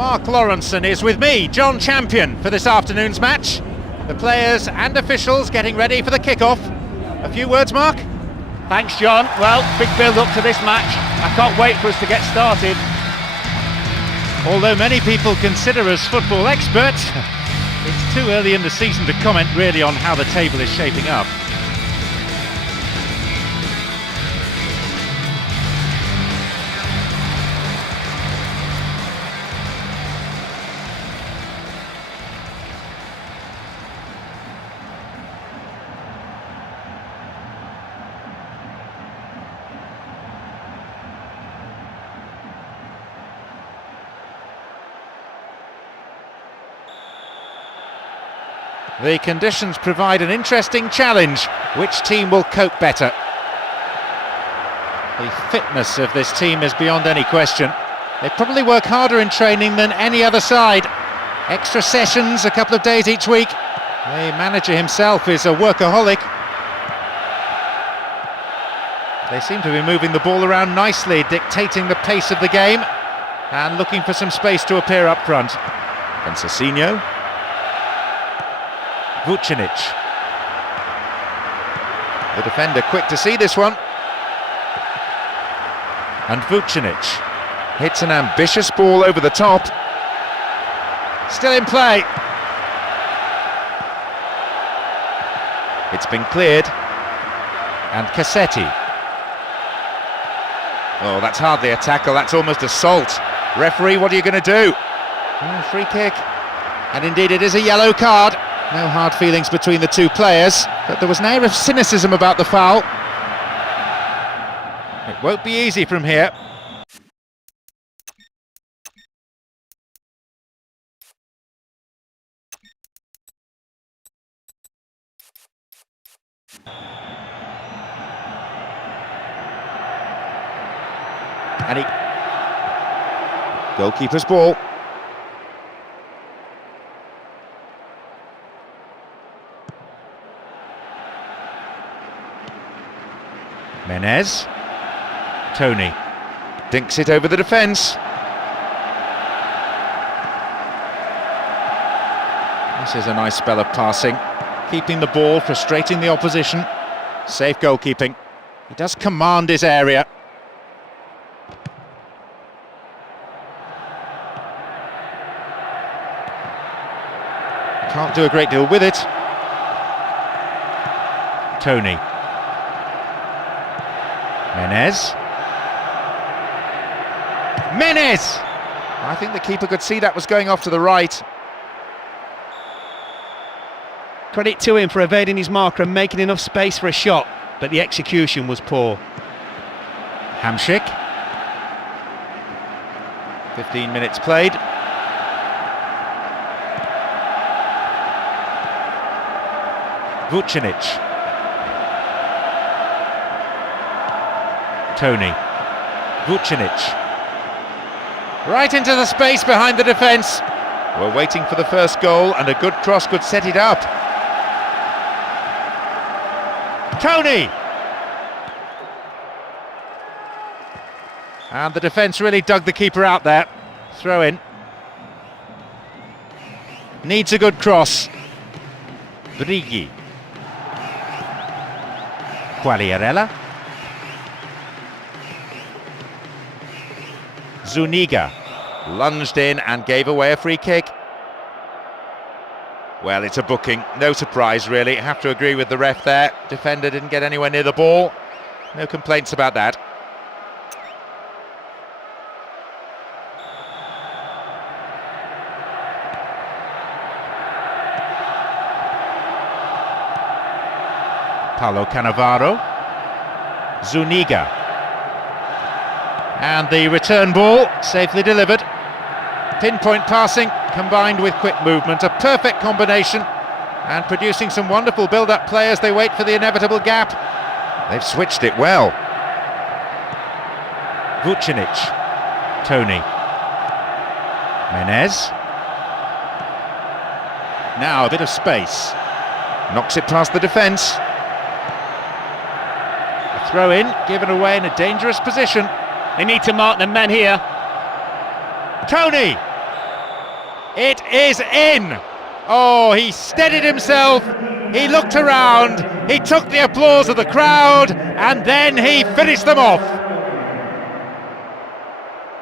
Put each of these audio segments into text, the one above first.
Mark Lawrenson is with me, John Champion, for this afternoon's match. The players and officials getting ready for the kick-off. A few words, Mark? Thanks, John. Well, big build-up to this match. I can't wait for us to get started. Although many people consider us football experts, it's too early in the season to comment really on how the table is shaping up. The conditions provide an interesting challenge. Which team will cope better? The fitness of this team is beyond any question. They probably work harder in training than any other side. Extra sessions, a couple of days each week. The manager himself is a workaholic. They seem to be moving the ball around nicely, dictating the pace of the game and looking for some space to appear up front. And Cecchino. Vucinic. The defender quick to see this one. And Vucinic hits an ambitious ball over the top. Still in play. It's been cleared. And Cassetti. Oh, that's hardly a tackle, that's almost assault. Referee, what are you going to do? Free kick. And indeed it is a yellow card. No hard feelings between the two players, but there was an air of cynicism about the foul. It won't be easy from here. And goalkeeper's ball. Menez. TONI dinks it over the defence. This is a nice spell of passing, keeping the ball, frustrating the opposition. Safe goalkeeping. He does command his area. Can't do a great deal with it. TONI. Menez. I think the keeper could see that was going off to the right. Credit to him for evading his marker and making enough space for a shot, but the execution was poor. Hamšík. 15 minutes played. Vucinic. TONI. Vucinic. Right into the space behind the defence. We're waiting for the first goal and a good cross could set it up. TONI! And the defence really dug the keeper out there. Throw in. Needs a good cross. Brighi. Quagliarella. Zuniga lunged in and gave away a free kick. Well, it's a booking, no surprise really, have to agree with the ref there. Defender didn't get anywhere near the ball, no complaints about that. Paulo Cannavaro. Zuniga. And the return ball, safely delivered. Pinpoint passing, combined with quick movement. A perfect combination. And producing some wonderful build-up play as they wait for the inevitable gap. They've switched it well. Vucinic. TONI. Menez. Now a bit of space. Knocks it past the defence. A throw in, given away in a dangerous position. They need to mark the men here. TONI! It is in! Oh, he steadied himself, he looked around, he took the applause of the crowd, and then he finished them off.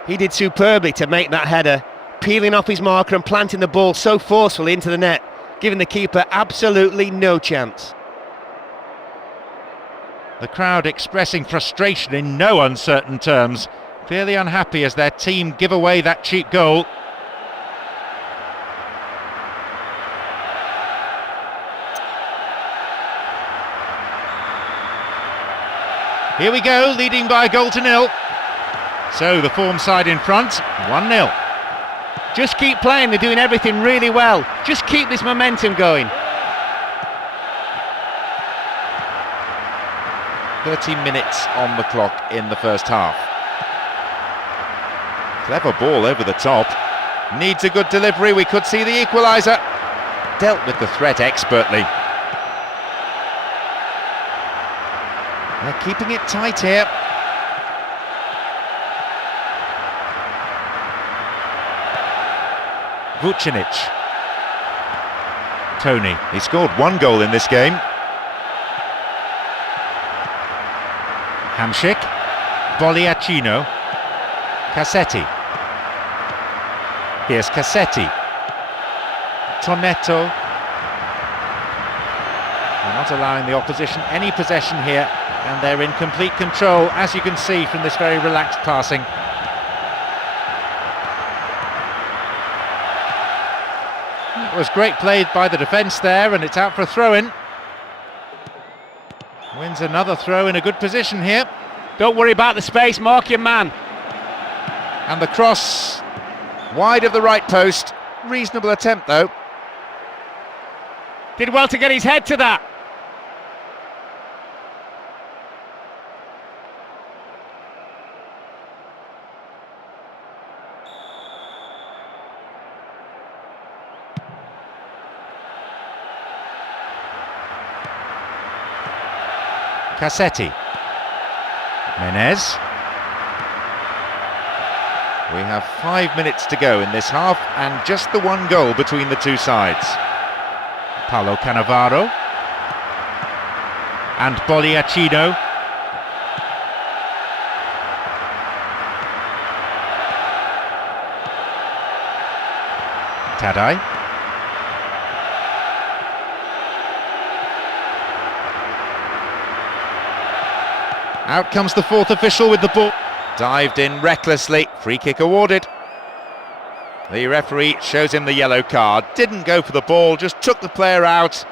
He did superbly to make that header, peeling off his marker and planting the ball so forcefully into the net, giving the keeper absolutely no chance. The crowd expressing frustration in no uncertain terms, clearly unhappy as their team give away that cheap goal. Here we go, leading by a 0-0. So the form side in front, 1-0. Just keep playing, they're doing everything really well. Just keep this momentum going. 30 minutes on the clock in the first half. Clever ball over the top. Needs a good delivery, we could see the equaliser. Dealt with the threat expertly. They're keeping it tight here. Vucinic. TONI. He scored one goal in this game. Hamšík. Boliacino. Cassetti. Here's Cassetti. Tonetto. They're not allowing the opposition any possession here, and they're in complete control, as you can see from this very relaxed passing. It was great play by the defence there, and it's out for a throw-in. Wins another throw in a good position here. Don't worry about the space, mark your man. And the cross wide of the right post. Reasonable attempt though. Did well to get his head to that. Cassetti. Menez. We have 5 minutes to go in this half, and just the one goal between the two sides. Paulo Cannavaro. And Boliacino. Tadai. Out comes the fourth official with the ball. Dived in recklessly, free kick awarded. The referee shows him the yellow card. Didn't go for the ball, just took the player out.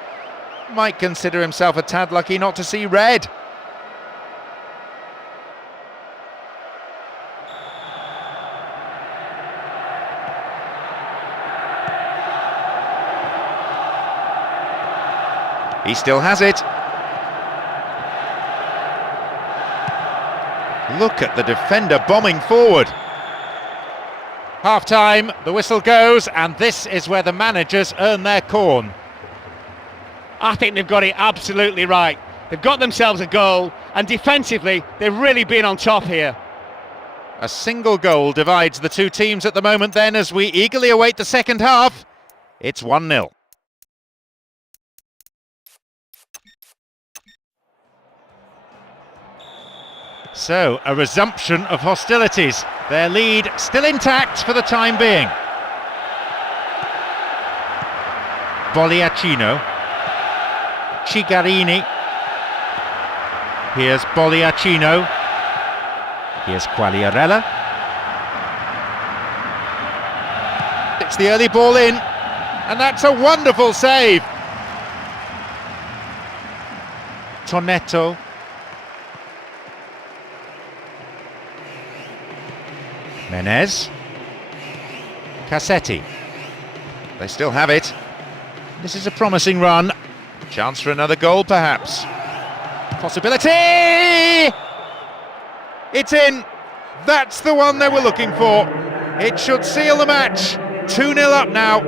Might consider himself a tad lucky not to see red. He still has it. Look at the defender bombing forward. Half-time, the whistle goes, and this is where the managers earn their corn. I think they've got it absolutely right. They've got themselves a goal, and defensively, they've really been on top here. A single goal divides the two teams at the moment then, as we eagerly await the second half. It's 1-0. So, a resumption of hostilities. Their lead still intact for the time being. Boliacino. Cigarini. Here's Boliacino. Here's Quagliarella. It's the early ball in, and that's a wonderful save. Tonetto. Menez. Cassetti. They still have it. This is a promising run. Chance for another goal, perhaps. Possibility! It's in. That's the one they were looking for. It should seal the match. 2-0 up now.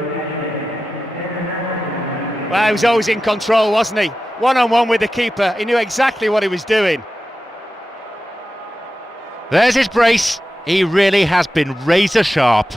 Well, he was always in control, wasn't he? One-on-one with the keeper. He knew exactly what he was doing. There's his brace. He really has been razor sharp.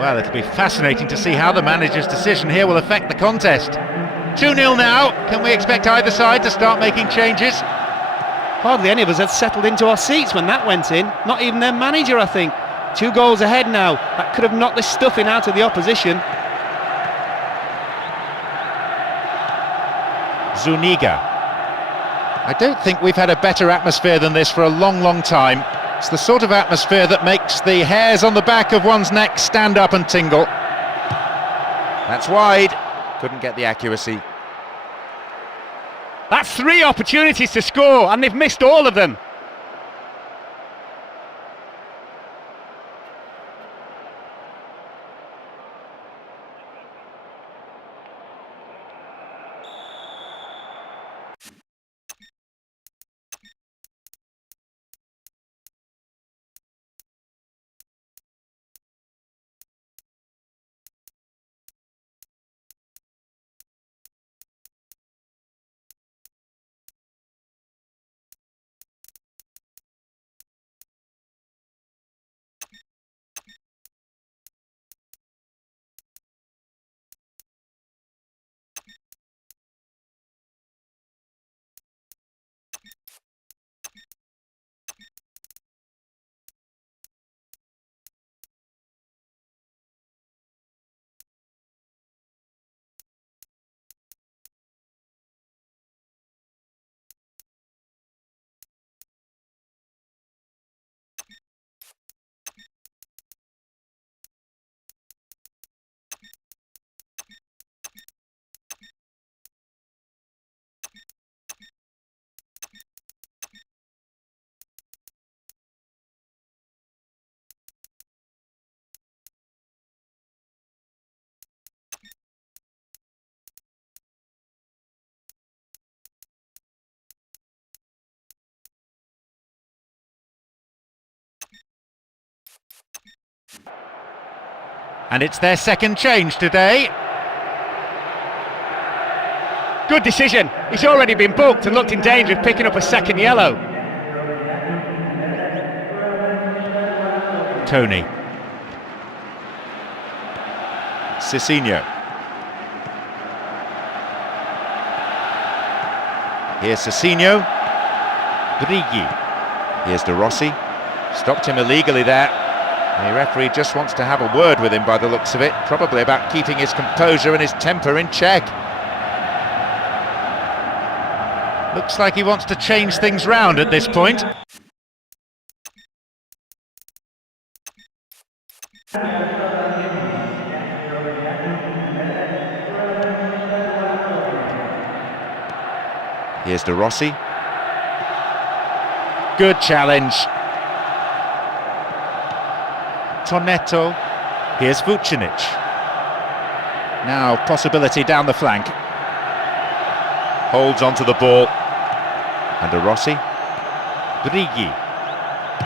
Well, it'll be fascinating to see how the manager's decision here will affect the contest. 2-0 now. Can we expect either side to start making changes? Hardly any of us had settled into our seats when that went in. Not even their manager, I think. 2 goals ahead now. That could have knocked the stuffing out of the opposition. Zuniga. I don't think we've had a better atmosphere than this for a long, long time. It's the sort of atmosphere that makes the hairs on the back of one's neck stand up and tingle. That's wide. Couldn't get the accuracy. That's 3 opportunities to score, and they've missed all of them. And it's their second change today. Good decision. He's already been booked and looked in danger of picking up a second yellow. TONI. Cicinho. Here's Cicinho. Brighi. Here's De Rossi. Stopped him illegally there. The referee just wants to have a word with him by the looks of it, probably about keeping his composure and his temper in check. Looks like he wants to change things round at this point. Here's De Rossi. Good challenge. Tonetto. Here's Vucinic. Now possibility down the flank. Holds onto the ball. And De Rossi. Brighi.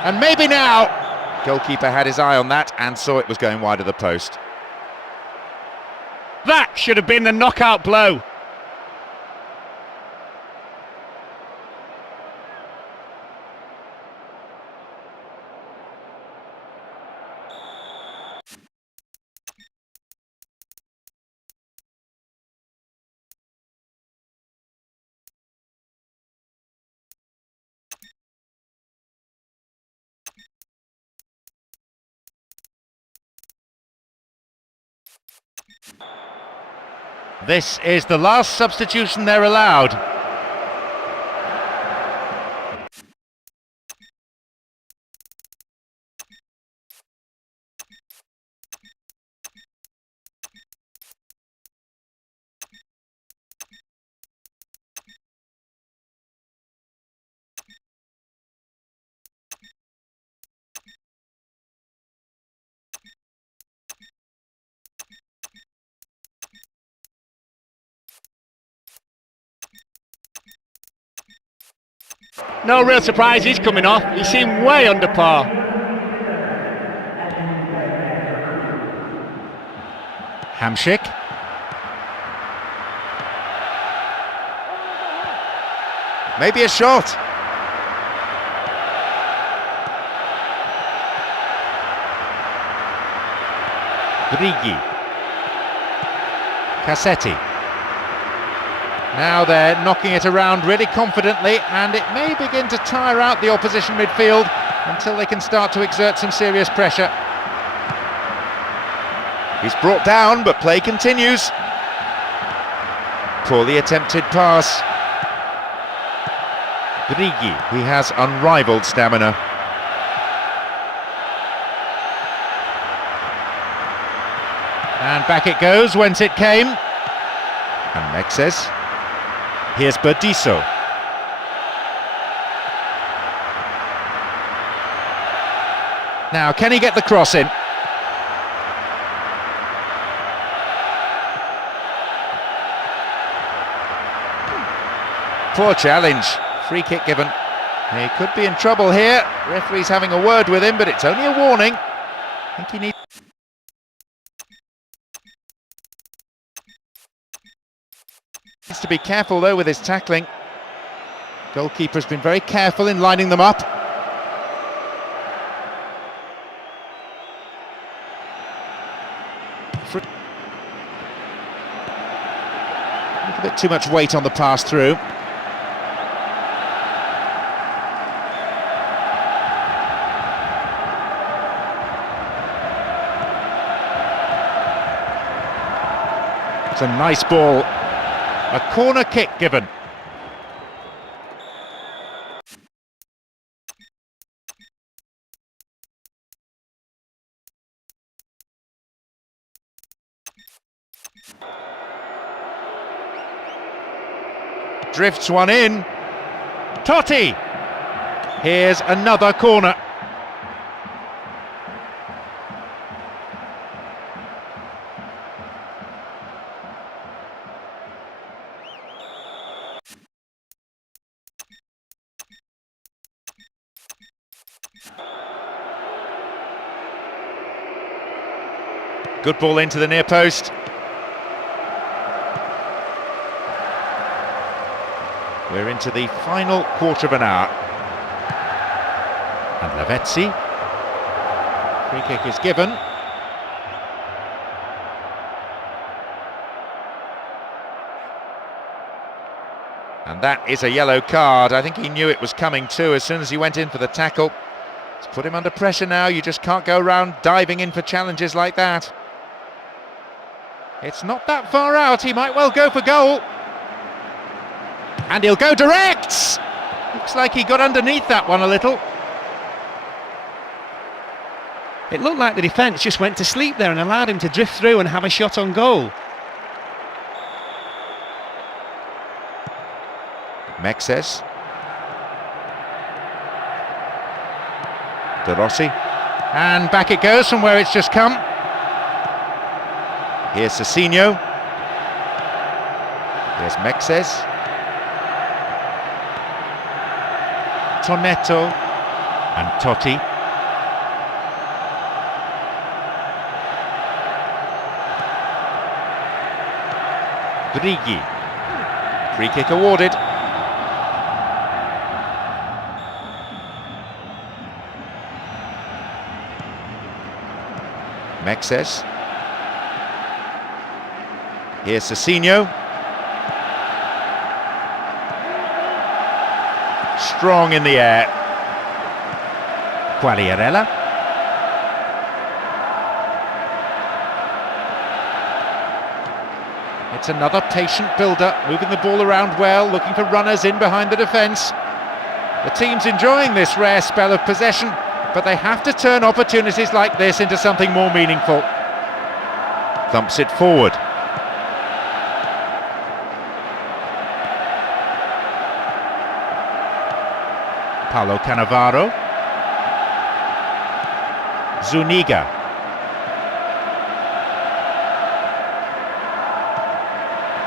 And maybe now! Goalkeeper had his eye on that and saw it was going wide of the post. That should have been the knockout blow. This is the last substitution they're allowed. No real surprise he's coming off. He seemed way under par. Hamšík. Maybe a shot. Brighi. Cassetti. Now they're knocking it around really confidently, and it may begin to tire out the opposition midfield until they can start to exert some serious pressure. He's brought down, but play continues. Poorly attempted pass. Brighi, he has unrivaled stamina. And back it goes, whence it came. And Mexes. Here's Berdiso. Now, can he get the cross in? Poor challenge. Free kick given. He could be in trouble here. Referee's having a word with him, but it's only a warning. I think he needs to be careful though with his tackling. Goalkeeper's been very careful in lining them up. A little bit too much weight on the pass through. It's a nice ball. A corner kick given. Drifts one in. Totti! Here's another corner. Good ball into the near post. We're into the final quarter of an hour. And Lavezzi. Free kick is given. And that is a yellow card. I think he knew it was coming too as soon as he went in for the tackle. It's put him under pressure now. You just can't go around diving in for challenges like that. It's not that far out. He might well go for goal. And he'll go direct! Looks like he got underneath that one a little. It looked like the defence just went to sleep there and allowed him to drift through and have a shot on goal. Mexes. De Rossi. And back it goes from where it's just come. Here's Cicinho. Here's Mexes. Tonetto and Totti. Brighi. Free kick awarded. Mexes. Here's Cicinho. Strong in the air. Quagliarella. It's another patient build-up, moving the ball around well, looking for runners in behind the defence. The team's enjoying this rare spell of possession, but they have to turn opportunities like this into something more meaningful. Thumps it forward. Paulo Cannavaro. Zuniga.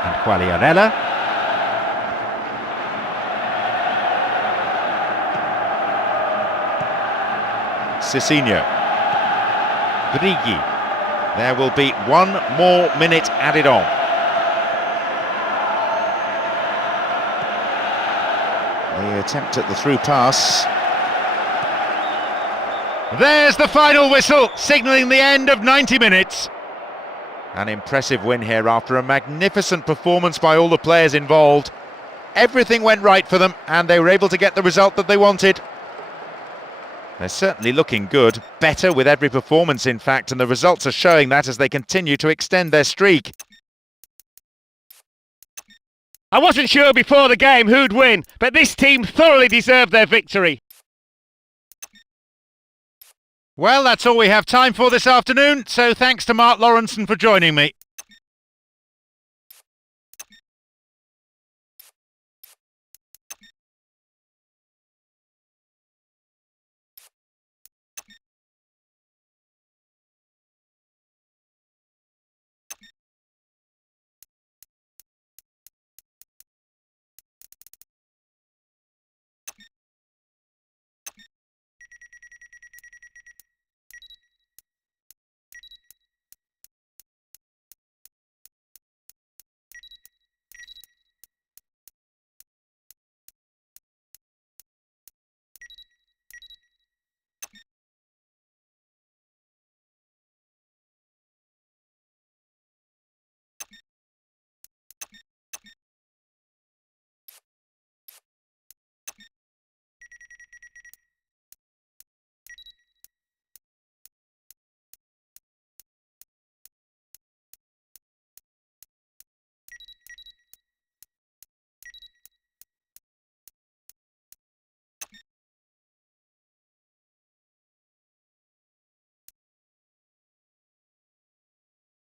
And Quagliarella. Cicinho. Brighi. There will be 1 more minute added on. The attempt at the through pass. There's the final whistle, signalling the end of 90 minutes. An impressive win here after a magnificent performance by all the players involved. Everything went right for them and they were able to get the result that they wanted. They're certainly looking good, better with every performance in fact, and the results are showing that as they continue to extend their streak. I wasn't sure before the game who'd win, but this team thoroughly deserved their victory. Well, that's all we have time for this afternoon, so thanks to Mark Lawrenson for joining me.